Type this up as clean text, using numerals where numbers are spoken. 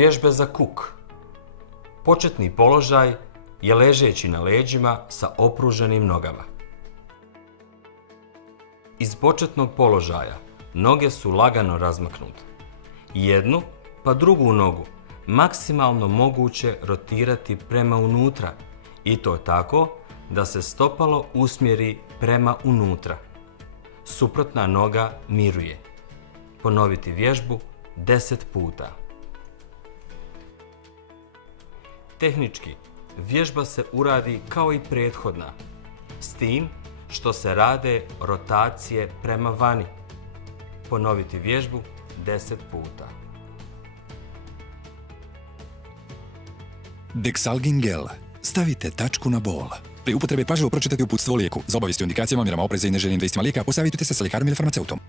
Vježbe za kuk. Početni položaj je ležeći na leđima sa opruženim nogama. Iz početnog položaja noge su lagano razmaknute. Jednu pa drugu nogu maksimalno moguće rotirati prema unutra i to tako da se stopalo usmjeri prema unutra. Suprotna noga miruje. Ponoviti vježbu 10 puta. Tehnički, vježba se uradi kao i prethodna, s tim što se rade rotacije prema vani. Ponoviti vježbu 10 puta. Dexalgin gel. Stavite tačku na bol. Pri upotrebe pažljivo pročitajte uputstvo o lijeku. Za obavijesti o indikacijama, mjerama opreza i neželjenim dejstvima lijeka posavjetujte se sa ljekarom ili farmaceutom.